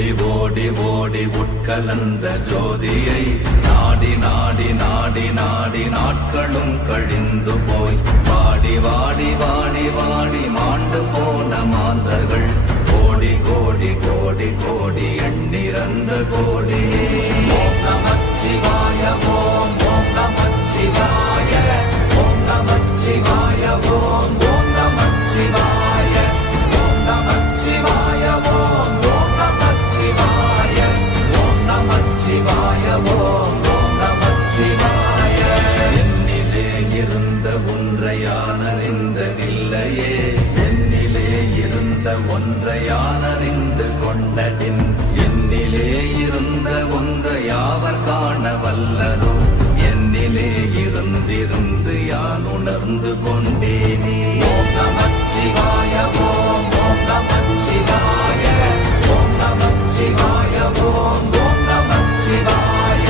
ஓடி ஓடி ஓடி உட்கலந்த ஜோதியை நாடி நாடி நாடி நாடி நாட்களும் கழிந்து போய் வாடி வாடி வாடி வாடி மாண்டு போன மாந்தர்கள் கோடி கோடி கோடி கோடி எண்ணிறந்த கோடி. ஓம் நமச்சிவாய ஓம் ஓம் நமச்சிவாய ஓம் நமச்சிவாய ஓம் ஓம் நமச்சிவாய ஓம் நமச்சிவாய ஓம் ஓம் நமச்சிவாய ஓம் நமச்சிவாய ஓம் ஓம் நமச்சிவாய. என்னிலே இருந்த ஒன்றை யான் அறிந்ததில்லையே, என்னிலே இருந்த ஒன்றை யான் அறிந்து கொண்டடின், என்னிலே இருந்த ஒன்றை யாவர் காண வல்லரோ, என்னிலே இருந்திருந்து யான் உணர்ந்து கொண்டேனே. ஓம் நமச்சிவாய ஓம் ஓம் நமச்சிவாய ஓம் நமச்சிவாய ஓம் ஓம் நமச்சிவாய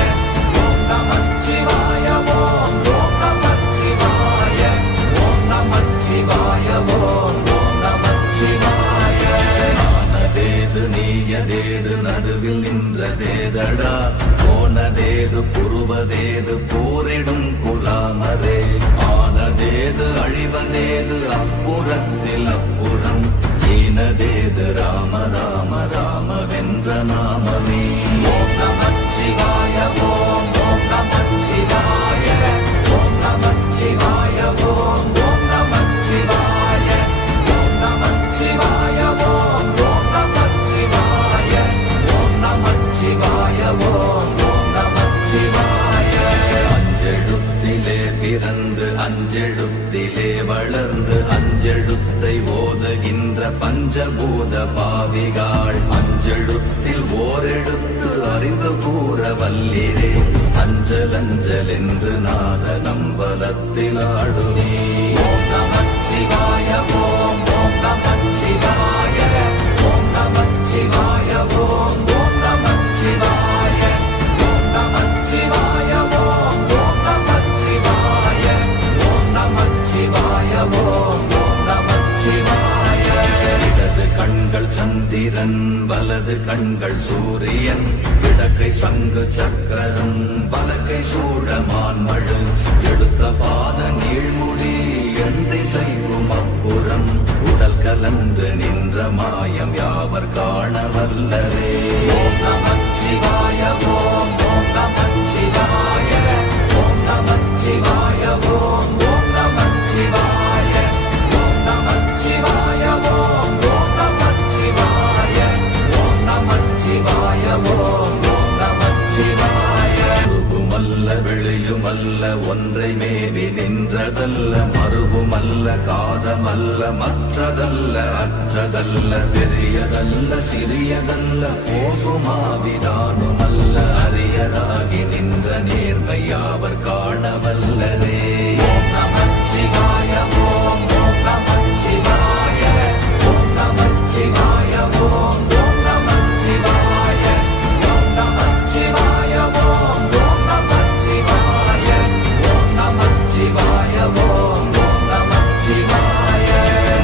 ஓம் நமச்சிவாய ஓம் ஓம் நமச்சிவாய ஓம் நமச்சிவாய ஓம் ஓம் நமச்சிவாய. ஆனதேது நீயதேது நடுவில் நின்றதேதடா, போனதேது புருவதேது போரிடும் குலாமரே, ஆனதேது அழிவதேது அப்புறத்தில் அப்புறம், ஈனதேது ராம ராம ராம வென்ற நாமமே. ஓம் நமச்சிவாய ஓம் ஓம் நமச்சிவாய ஓம் நமச்சிவாய ஓம் ஓம் நமச்சிவாய ஓம் நமச்சிவாய ஓம் ஓம் நமச்சிவாய ஓம் நமச்சிவாய ஓம் ஓம் நமச்சிவாய. அஞ்செழுத்திலே பிறந்து அஞ்செழுத்திலே வளர்ந்து அஞ்செழுத்தை ஓதுகின்ற பஞ்சபூத பாவிகாள், அஞ்செழுத்தில் ஓரெழுத்து அறிந்து கூற வல்லிரே, அஞ்சல் அஞ்சல் என்று நாத நம்பலத்தில் ஆடுவே. ஓம் நமச்சிவாய ஓம் ஓம் நமச்சிவாய ஓம் நமச்சிவாய ஓம் ஓம் நமச்சிவாய ஓம் நமச்சிவாய ஓம் ஓம் நமச்சிவாய ஓம் நமச்சிவாய ஓம் ஓம் நமச்சிவாய. இடது கண்கள் சந்திரன் வலது கண்கள் சூரியன், இடக்கை சங்கு சக்கரம் வலக்கை சூழமான் மழு, எடுத்த பாத நீழ்முடி எண் திசைக்கும் அப்புறம், உடல் கலந்து நின்ற மாயம் யாவர் காண வல்லரே. ஓம் நமச்சிவாய ஓம் ஓம் நமச்சிவாய ஓம் நமச்சிவாய ஓம் ஓம் நமச்சிவாய ஓம் நமச்சிவாய ஓம் ஓம் நமச்சிவாய ஓம் நமச்சிவாய ஓம் ஓம் நமச்சிவாய. உருவுமல்ல வெளியுமல்ல ஒன்றை மேவி நின்றதல்ல, மறுவுமல்ல காதமல்ல மற்றதல்ல அற்றதல்ல, பெரியதல்ல சிறியதல்ல போகுமாவிதானுமல்ல, அரியதாகி நின்ற நேர்மை யாவர் காண வல்லரே. ஓம் நமச்சிவாய ஓம் ஓம் நமச்சிவாய ஓம் நமச்சிவாய ஓம் ஓம் நமச்சிவாய ஓம் நமச்சிவாய ஓம் ஓம் நமச்சிவாய ஓம் நமச்சிவாய ஓம் ஓம் நமச்சிவாய.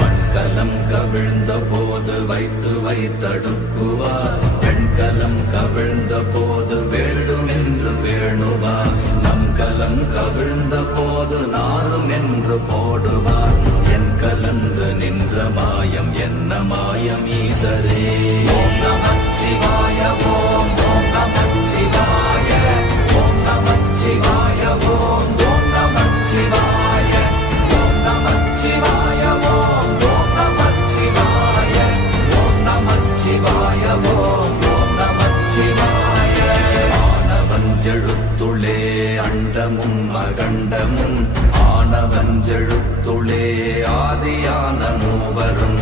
மண்கலம் கவிழ்ந்த போது வைத்து வைத்தடுக்குவார், பெண்கலம் கவிழ்ந்த போது வேடும் என்று வேணுவார், நம் கலம் கவிழ்ந்த போது நாரும் என்று போடுவார், என் கலந்து நின்ற மாயம் என்ன மாயம் ஈசரே. ஓம் நமச்சிவாய ஓம் ஓம் நமச்சிவாய ஓம் நமச்சிவாய ஓம் ஓம் நமச்சிவாய ஓம் நமச்சிவாய ஓம் ஓம் நமச்சிவாய ஓம் நமச்சிவாய ஓம் ஓம் நமச்சிவாய. ஆனவஞ்செழுத்துளே அண்டமும் அகண்டமும், ஆனவஞ்செழுத்துளே ஆதியான மூவரும்,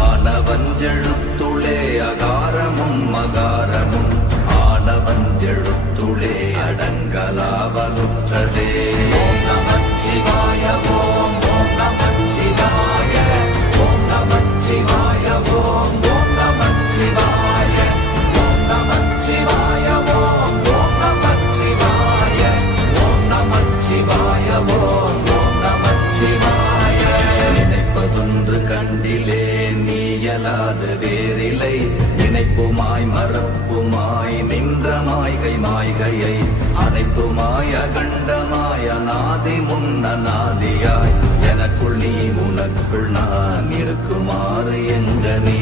ஆனவஞ்செழுத்துளே அகாரமும் அகாரமும், ஆனவஞ்செழுத்துளே அடங்கலாவலுற்றதே. ஓம் நமச்சிவாய ஓம் ஓம் நமச்சிவாய ஓம் நமச்சிவாய ஓம் ஓம் நமச்சிவாய ஓம் நமச்சிவாய ஓம் ஓம் நமச்சிவாய ஓம் நமச்சிவாய ஓம் ஓம் நமச்சிவாய. நினைப்பதொன்று கண்டிலே நீயலாது வேறில்லை, நினைப்புமாய் மறப்பு மாயையை அனைத்துமாய கண்டமாய நாதி முன்ன நாதியாய் எனக்குள் நீ உனக்குள் நான் இருக்குமாறு எங்க நீ